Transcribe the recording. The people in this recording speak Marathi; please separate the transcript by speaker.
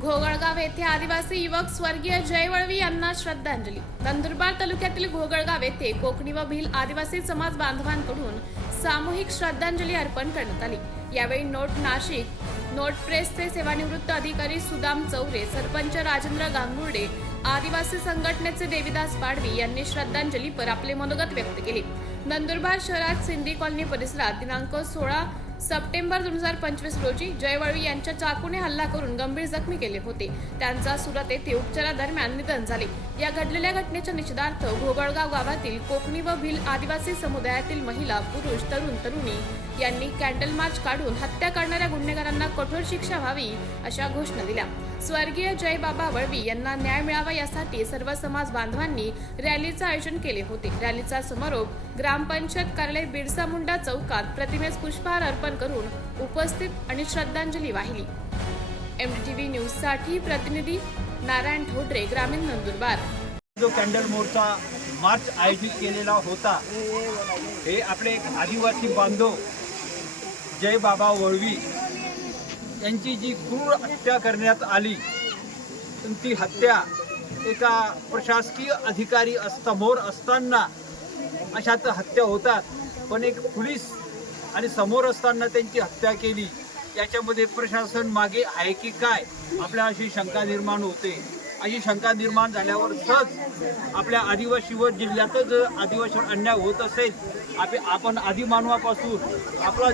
Speaker 1: घोगळगाव येथे आदिवासी युवक स्वर्गीय जयवळवी यांना श्रद्धांजली. नंदुरबार तालुक्यातील घोगळगाव येथे कोकणी व भिल आदिवासी समाज बांधवांकडून सामूहिक श्रद्धांजली अर्पण करण्यात आली. यावेळी नोट नाशिक नोट प्रेसचे सेवानिवृत्त अधिकारी सुदाम चौरे सरपंच राजेंद्र गांगुर्डे आदिवासी संघटनेचे देविदास पाडवी यांनी श्रद्धांजली पर आपले मनोगत व्यक्त केले. नंदुरबार शहरात सिंधी कॉलनी परिसरात दिनांक सोळा सप्टेंबर दोन हजार पंचवीस रोजी जयवळवी यांच्या चाकूने हल्ला करून गंभीर जखमी केले होते. त्यांचा सुरत येथे उपचारादरम्यान निधन झाले. या घडलेल्या घटनेच्या निषेधार्थ घोगळगाव गावातील कोकणी व भिल आदिवासी समुदायातील महिला पुरुष तरुण तरुणी यांनी कॅन्डल मार्च काढून हत्या करणाऱ्या गुन्हेगारांना कठोर शिक्षा व्हावी अशा घोषणा दिल्या. स्वर्गीय जयबाबा वळवी यांना न्याय मिळावा यासाठी सर्व समाज बांधवांनी रॅलीचं आयोजन केले होते. रॅलीचा समारोप ग्रामपंचायत कार्यालय बिरसा मुंडा चौकात प्रतिमेस पुष्पहार अर्पण करून उपस्थित आणि श्रद्धांजली वाहिली. एम एमटीव्ही न्यूजसाठी प्रतिनिधी नारायण ठोडरे ग्रामीण नंदुरबार.
Speaker 2: जो कॅन्डल मोर्चा मार्च आयोजित केलेला होता हे आपले एक आदिवासी बांधव जय बाबा वळवी यांची जी क्रूर हत्या करण्यात आली ती हत्या एका प्रशासकीय अधिकारी अस- समोर असताना अशाच हत्या होतात पण एक पोलीस आणि समोर असताना त्यांची हत्या केली. त्याच्यामध्ये प्रशासन मागे आहे की काय? आपल्या अशी शंका निर्माण होते. अशी शंका निर्माण झाल्यावर सहज आपल्या व जिल्ह्यातच आदिवासीवर अन्याय होत असेल. आपण आदिमानवापासून आपला